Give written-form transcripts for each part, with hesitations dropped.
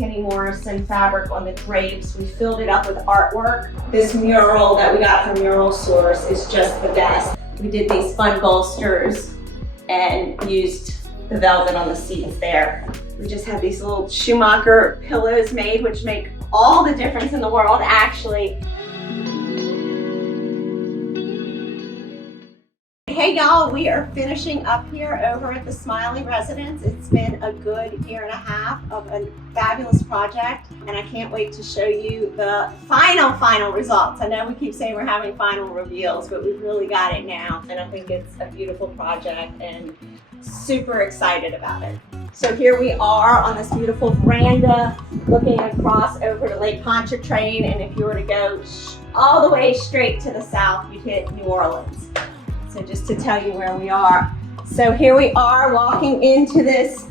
Penny Morrison fabric on the drapes. We filled it up with artwork. This mural that we got from Mural Source is just the best. We did these fun bolsters and used the velvet on the seats there. We just had these little Schumacher pillows made, which make all the difference in the world, actually. Hey y'all, we are finishing up here over at the Smiley residence. It's been a good year and a half of a fabulous project, and I can't wait to show you the final results. I know we keep saying we're having final reveals, but we've really got it now, and I think it's a beautiful project and super excited about it. So here we are on this beautiful veranda looking across over to Lake Pontchartrain, and if you were to go all the way straight to the south, you hit New Orleans. So just to tell you where we are. So here we are walking into this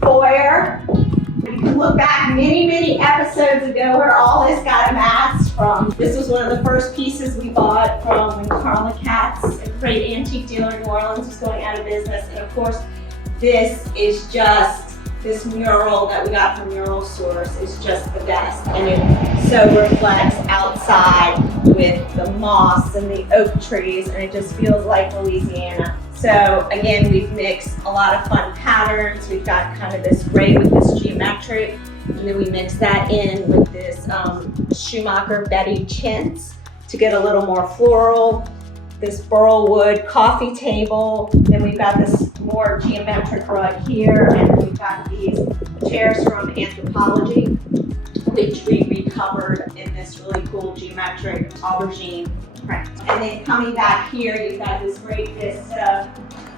foyer. You can look back many episodes ago where all this got amassed from. This was one of the first pieces we bought from when Carla Katz, a great antique dealer in New Orleans, was going out of business. And of course, this is just, this mural that we got from Mural Source is just the best. And it so reflects outside with the moss and the oak trees, and it just feels like Louisiana. So again, we've mixed a lot of fun patterns. We've got kind of this gray with this geometric, and then we mix that in with this Schumacher Betty chintz to get a little more floral. This burl wood coffee table. Then we've got this more geometric rug here, and we've got these chairs from Anthropology, which we recovered in this really cool geometric aubergine print. And then coming back here, you've got this great vista.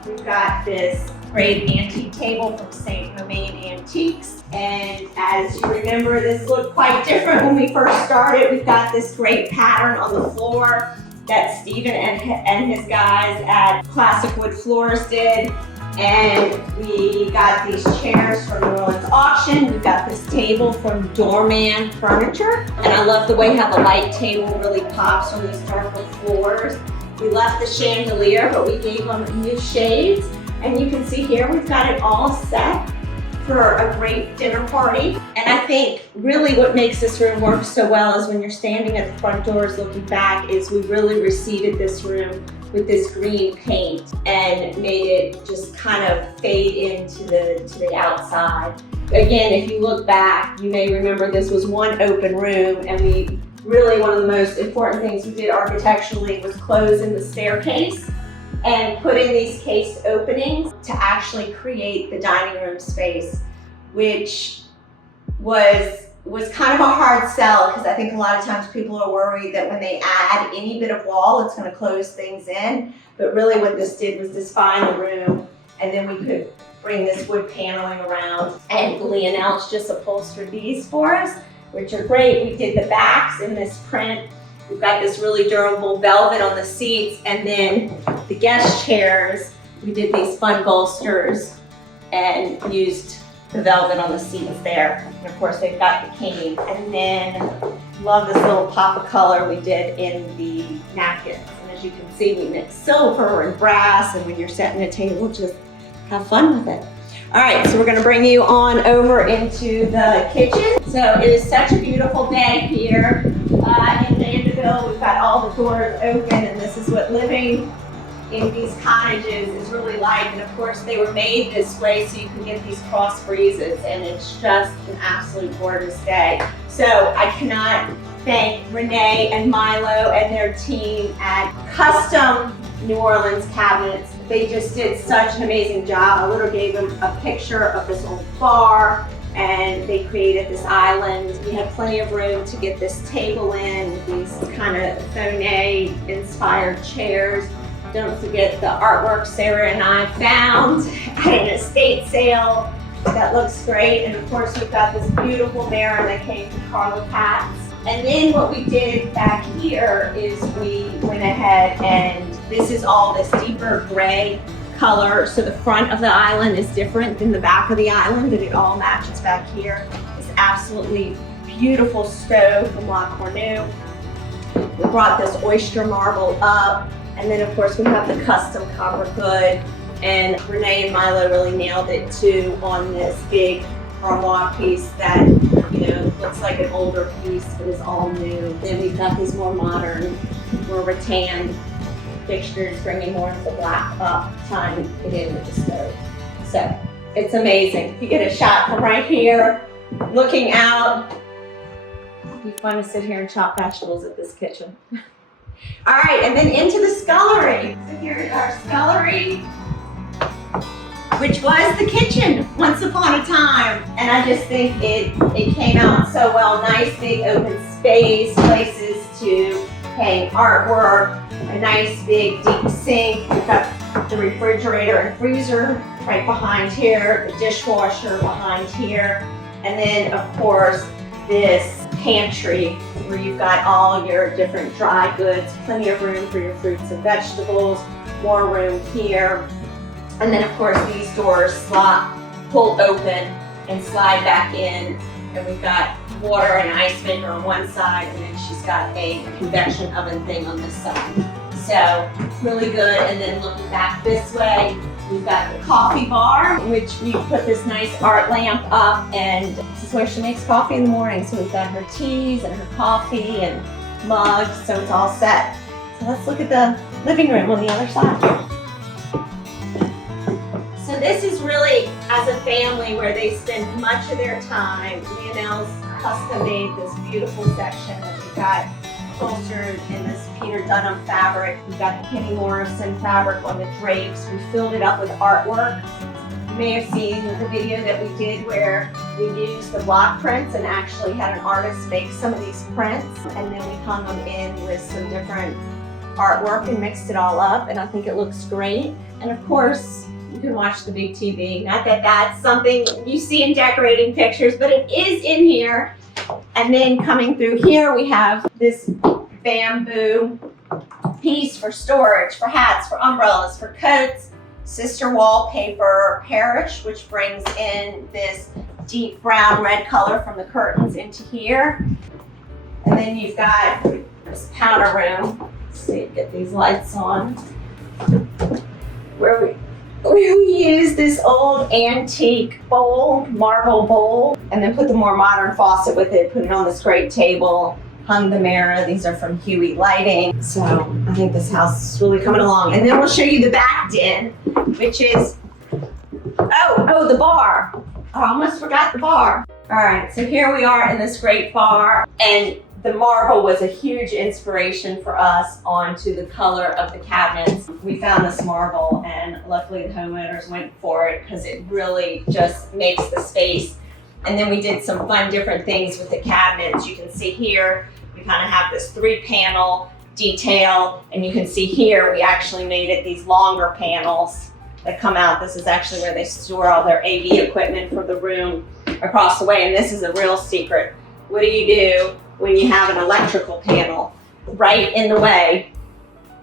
We've got this great antique table from St. Romain Antiques. And as you remember, this looked quite different when we first started. We've got this great pattern on the floor that Stephen and his guys at Classic Wood Floors did. And we got these chairs from New Orleans Auction. We've got this table from Doorman Furniture. And I love the way how the light table really pops on these darker floors. We left the chandelier, but we gave them new shades. And you can see here, we've got it all set for a great dinner party. And I think really what makes this room work so well is when you're standing at the front doors looking back is we really reseated this room with this green paint and made it just kind of fade into the outside. Again, if you look back, you may remember this was one open room, and we really, one of the most important things we did architecturally was close in the staircase and put in these cased openings to actually create the dining room space, which was kind of a hard sell, because I think a lot of times people are worried that when they add any bit of wall, it's going to close things in. But really what this did was define the room, and then we could bring this wood paneling around. And Leonel's just upholstered these for us, which are great. We did the backs in this print. We've got this really durable velvet on the seats, and then the guest chairs, we did these fun bolsters and used the velvet on the seats there. And of course, they've got the cane. And then, love this little pop of color we did in the napkins. And as you can see, we mixed silver and brass, and when you're setting a table, just have fun with it. All right, so we're gonna bring you on over into the kitchen. So it is such a beautiful day here in Vanderbilt. We've got all the doors open, and this is what living in these cottages is really like. And of course, they were made this way so you can get these cross breezes, and it's just an absolute gorgeous day. So I cannot thank Renee and Milo and their team at Custom New Orleans Cabinets. They just did such an amazing job. I literally gave them a picture of this old bar, and they created this island. We had plenty of room to get this table in with these kind of Thonet inspired chairs. Don't forget the artwork Sarah and I found at an estate sale. That looks great. And of course, we've got this beautiful mirror that came from Carla Katz. And then what we did back here is we went ahead, and this is all this deeper gray color. So the front of the island is different than the back of the island, and it all matches back here. This absolutely beautiful stove from La Cornue. We brought this oyster marble up. And then of course we have the custom copper hood, and Renee and Milo really nailed it too on this big our log piece that, looks like an older piece but is all new. Then we've got these more modern, more rattan fixtures, bringing more of the black up, tying it in with the stove. So it's amazing. You get a shot from right here, looking out. It'd be fun to sit here and chop vegetables at this kitchen. All right, and then into the scullery. So here is our scullery, which was the kitchen once upon a time. And I just think it came out so well. Nice big open space, places to hang artwork, a nice big deep sink. We've got the refrigerator and freezer right behind here, the dishwasher behind here, and then of course this pantry where you've got all your different dry goods, plenty of room for your fruits and vegetables, more room here. And then of course these doors pull open and slide back in. And we've got water and ice maker on one side, and then she's got a convection oven thing on this side. So it's really good. And then looking back this way, we've got the coffee bar, which we put this nice art lamp up, and this is where she makes coffee in the morning. So we've got her teas and her coffee and mugs, so it's all set. So let's look at the living room on the other side. So this is really, as a family, where they spend much of their time. Leonelle's custom made this beautiful section that we've got upholstered in this Peter Dunham fabric. We've got the Kenny Morrison fabric on the drapes. We filled it up with artwork. You may have seen the video that we did where we used the block prints and actually had an artist make some of these prints, and then we hung them in with some different artwork and mixed it all up, and I think it looks great. And of course, you can watch the big TV. Not that that's something you see in decorating pictures, but it is in here. And then coming through here, we have this bamboo piece for storage, for hats, for umbrellas, for coats, sister wallpaper Parish, which brings in this deep brown red color from the curtains into here. And then you've got this powder room. Let's see, get these lights on. Where we use this old antique bowl, marble bowl, and then put the more modern faucet with it, put it on this great table, hung the mirror. These are from Huey Lighting. So I think this house is really coming along. And then we'll show you the back den, which is, the bar. I almost forgot the bar. All right, so here we are in this great bar, and the marble was a huge inspiration for us onto the color of the cabinets. We found this marble, and luckily the homeowners went for it because it really just makes the space. And then we did some fun different things with the cabinets. You can see here, we kind of have this 3-panel detail, and you can see here, we actually made it these longer panels that come out. This is actually where they store all their AV equipment for the room across the way. And this is a real secret. What do you do when you have an electrical panel right in the way?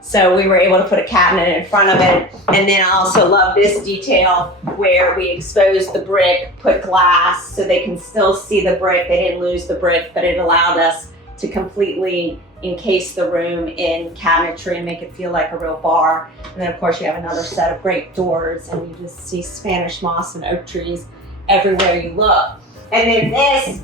So we were able to put a cabinet in front of it. And then I also love this detail where we exposed the brick, put glass so they can still see the brick. They didn't lose the brick, but it allowed us to completely encase the room in cabinetry and make it feel like a real bar. And then of course you have another set of great doors, and you just see Spanish moss and oak trees everywhere you look. And then this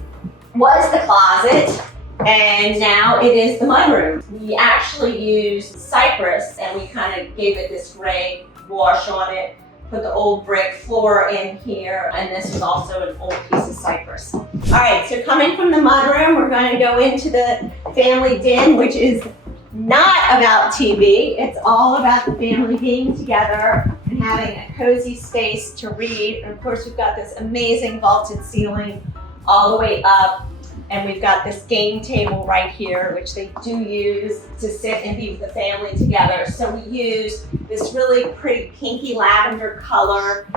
was the closet, and now it is the mudroom. We actually used Cypress, and we kind of gave it this gray wash on it, put the old brick floor in here, and this is also an old piece of Cypress. All right, so coming from the mudroom, we're going to go into the family den, which is not about TV. It's all about the family being together and having a cozy space to read. And of course, we've got this amazing vaulted ceiling all the way up. And we've got this game table right here, which they do use to sit and be with the family together. So we use this really pretty pinky lavender color,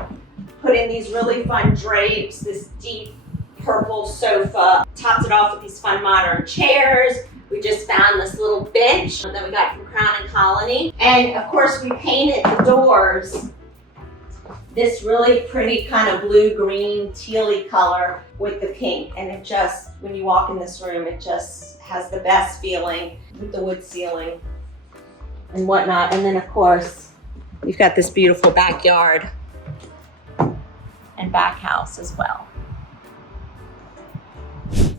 put in these really fun drapes, this deep purple sofa, topped it off with these fun modern chairs. We just found this little bench that we got from Crown and Colony. And of course, we painted the doors this really pretty kind of blue-green, tealy color with the pink. And it just, when you walk in this room, it just has the best feeling with the wood ceiling and whatnot. And then of course, you've got this beautiful backyard and back house as well.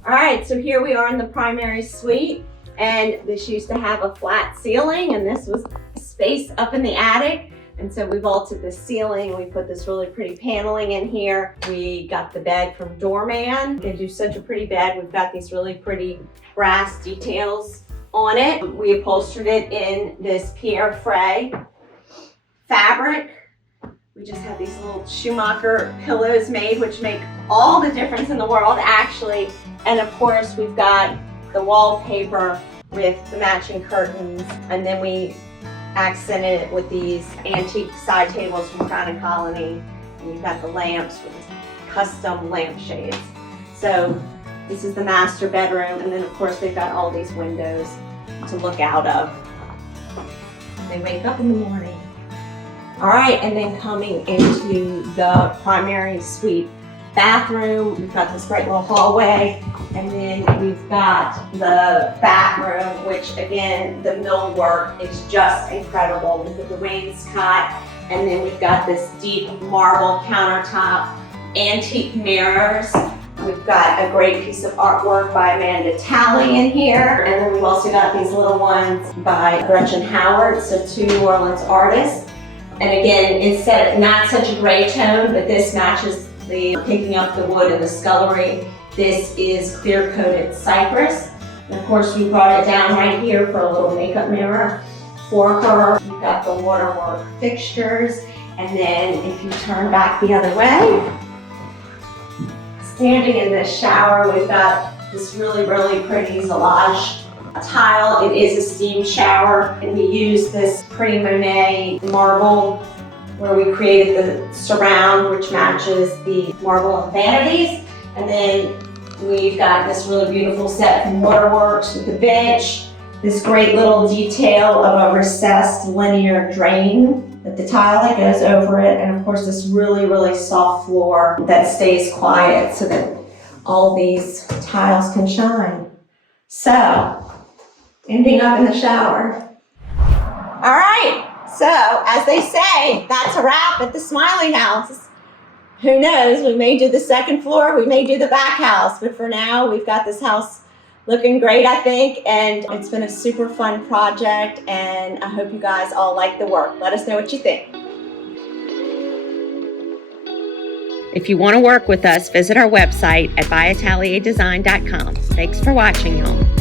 All right, so here we are in the primary suite, and this used to have a flat ceiling, and this was space up in the attic. And so we vaulted the ceiling. We put this really pretty paneling in here. We got the bed from Doorman. They do such a pretty bed. We've got these really pretty brass details on it. We upholstered it in this Pierre Frey fabric. We just had these little Schumacher pillows made, which make all the difference in the world, actually. And of course, we've got the wallpaper with the matching curtains. And then we accented it with these antique side tables from Crown and Colony. And you've got the lamps with custom lampshades. So this is the master bedroom. And then of course, they've got all these windows to look out of. They wake up in the morning. All right, and then coming into the primary suite bathroom, we've got this great little hallway, and then we've got the bathroom, which again, the millwork is just incredible. We put the wainscot, and then we've got this deep marble countertop, antique mirrors. We've got a great piece of artwork by Amanda Talley in here, and then we've also got these little ones by Gretchen Howard, so two New Orleans artists. And again, instead of not such a gray tone, but this matches the picking up the wood in the scullery. This is clear coated Cypress. And of course, we brought it down right here for a little makeup mirror for her. We've got the waterwork fixtures. And then if you turn back the other way, standing in this shower, we've got this really, really pretty Zellage tile. It is a steam shower, and we use this pretty Monet marble where we created the surround, which matches the marble and vanities. And then we've got this really beautiful set from Waterworks with the bench, this great little detail of a recessed linear drain with the tile that goes over it, and of course this really, really soft floor that stays quiet so that all these tiles can shine. So, ending up in the shower. All right, so as they say, that's a wrap at the Smiley House. Who knows, we may do the second floor, we may do the back house, but for now, we've got this house looking great, I think, and it's been a super fun project, and I hope you guys all like the work. Let us know what you think. If you want to work with us, visit our website at byatelierdesign.com. Thanks for watching, y'all.